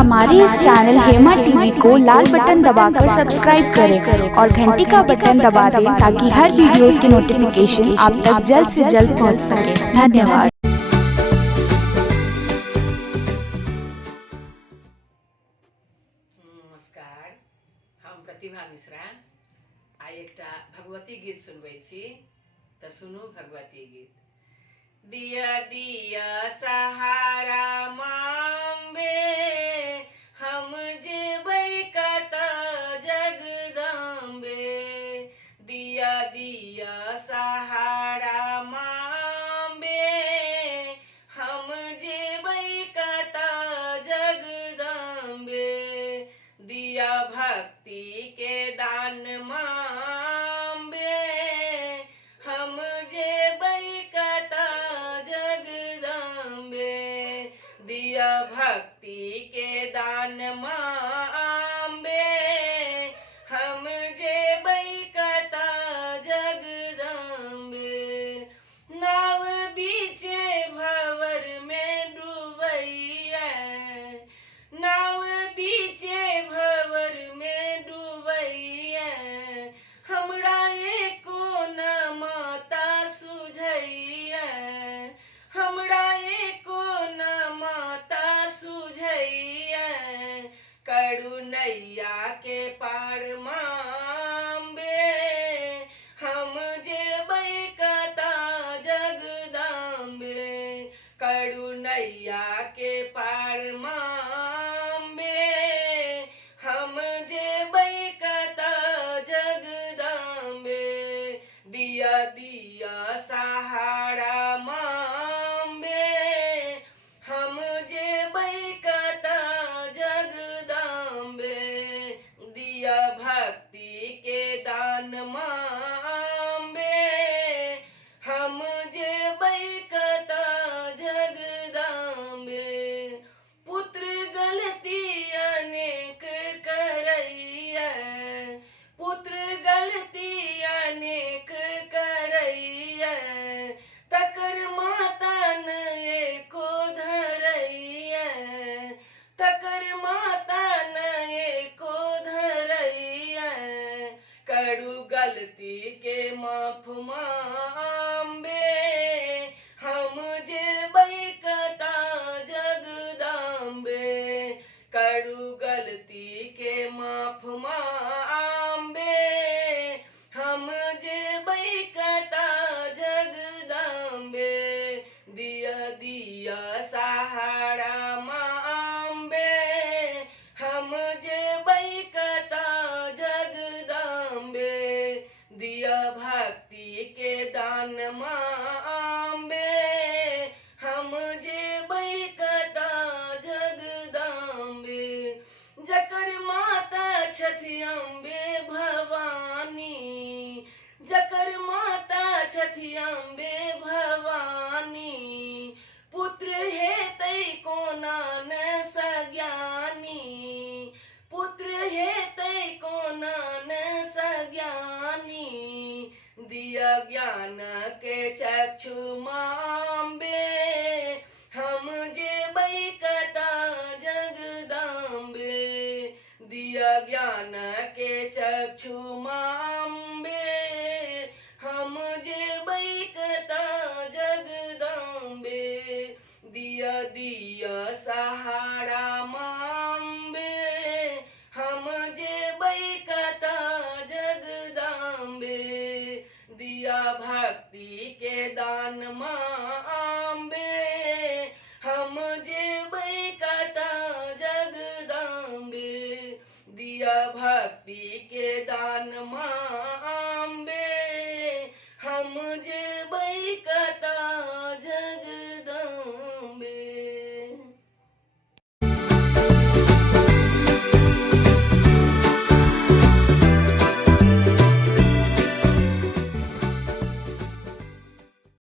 हमारे इस channel Hema TV को लाल button दबाकर सब्सक्राइब करें और घंटी का बटन दबा दें ताकि हर वीडियोस की नोटिफिकेशन आप तक जल्द से जल्द पहुंच सके। धन्यवाद। नमस्कार, हम प्रतिभा मिश्रा आई एकटा भगवती गीत सुनबै छी त सुनू भगवती गीत। दिया दिया सहारा मांबे हम जेबै कत जगदम्बे, दिया दिया सहारा मांबे हम जेबै कत जगदम्बे, दिया भक्ति के दान मांबे हम जेबै कत जगदम्बे, दिया भक्ति के दान मांबे हम जेबै कत जगदम्बे, नाव बीचे भंवर में डूबैया, नाव बीचे भंवर में डूबैया, हमरा एको न माता सुझैया, हमरा एको न माता सुझैया, करुणैया के पार मांबे हम जेबै कत जगदम्बे, करुणैया के पार मांबे हम जेबै कत जगदम्बे, दिया दिया सहारा मांबे हम जेबै कत जगदम्बे, दिया भक्ति के दान मांबे हम जेबै कत जगदम्बे, पुत्र गलती अनेक करैया, पुत्र गलती अनेक करैया, तकर माता न एको धरैया, तकर माता न एको धरैया, करू गलती के माफ मांबे हम जेबै कत जगदम्बे, करू गलती के माफ मांबे हम जेबै कत जगदम्बे, दिया दिया सहारा मांबे हम जेबै कत जगदम्बे, दिया भक्ति के दान मांबे हम जेबै कत जगदम्बे, जकर माता छथि अम्बे भवानी, जकर माता छथि अम्बे भवानी, पुत्र हेतै कोना न सज्ञानी, पुत्र हेतै कोना न सज्ञानी, दिया ज्ञान के चक्षु मांबे हम जेबै कत जगदम्बे, दिया ज्ञान के चक्षु मांबे हम जेबै कत जगदम्बे, दिया दिया सहारा मांबे हम जेबै कत जगदम्बे, दिया भक्ति के दान मांबे हम जेबै कत जगदम्बे, दिया भक्ति के दान मांबे